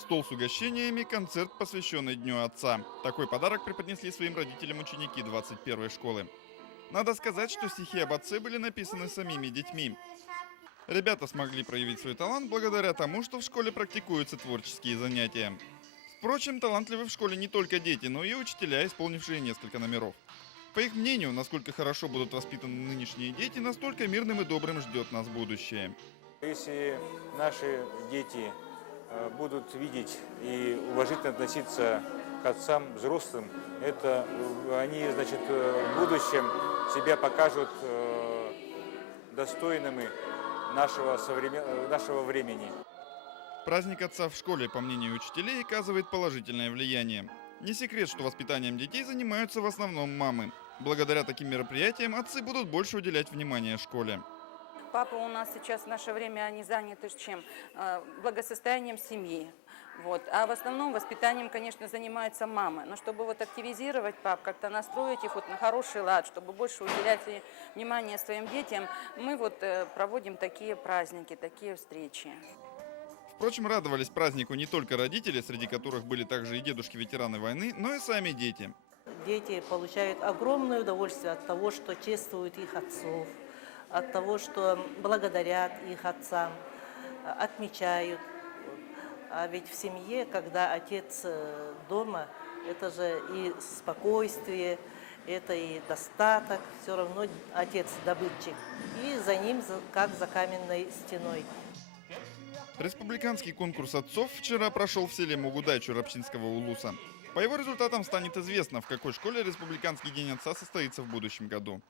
Стол с угощениями, концерт, посвященный Дню Отца. Такой подарок преподнесли своим родителям ученики 21-й школы. Надо сказать, что стихи об отце были написаны самими детьми. Ребята смогли проявить свой талант благодаря тому, что в школе практикуются творческие занятия. Впрочем, талантливы в школе не только дети, но и учителя, исполнившие несколько номеров. По их мнению, насколько хорошо будут воспитаны нынешние дети, настолько мирным и добрым ждет нас будущее. Если наши дети будут видеть и уважительно относиться к отцам взрослым, это они, значит, в будущем себя покажут достойными нашего времени. Праздник отца в школе, по мнению учителей, оказывает положительное влияние. Не секрет, что воспитанием детей занимаются в основном мамы. Благодаря таким мероприятиям отцы будут больше уделять внимание школе. Папа у нас сейчас в наше время, они заняты чем? Благосостоянием семьи. Вот. А в основном воспитанием, конечно, занимается мама. Но чтобы вот активизировать пап, как-то настроить их вот на хороший лад, чтобы больше уделять внимание своим детям, мы вот проводим такие праздники, такие встречи. Впрочем, радовались празднику не только родители, среди которых были также и дедушки-ветераны войны, но и сами дети. Дети получают огромное удовольствие от того, что чествуют их отцов, от того, что благодарят их отцам, отмечают. А ведь в семье, когда отец дома, это же и спокойствие, это и достаток, все равно отец добытчик. И за ним, как за каменной стеной. Республиканский конкурс отцов вчера прошел в селе Мугудай Чурапчинского улуса. По его результатам станет известно, в какой школе Республиканский день отца состоится в будущем году.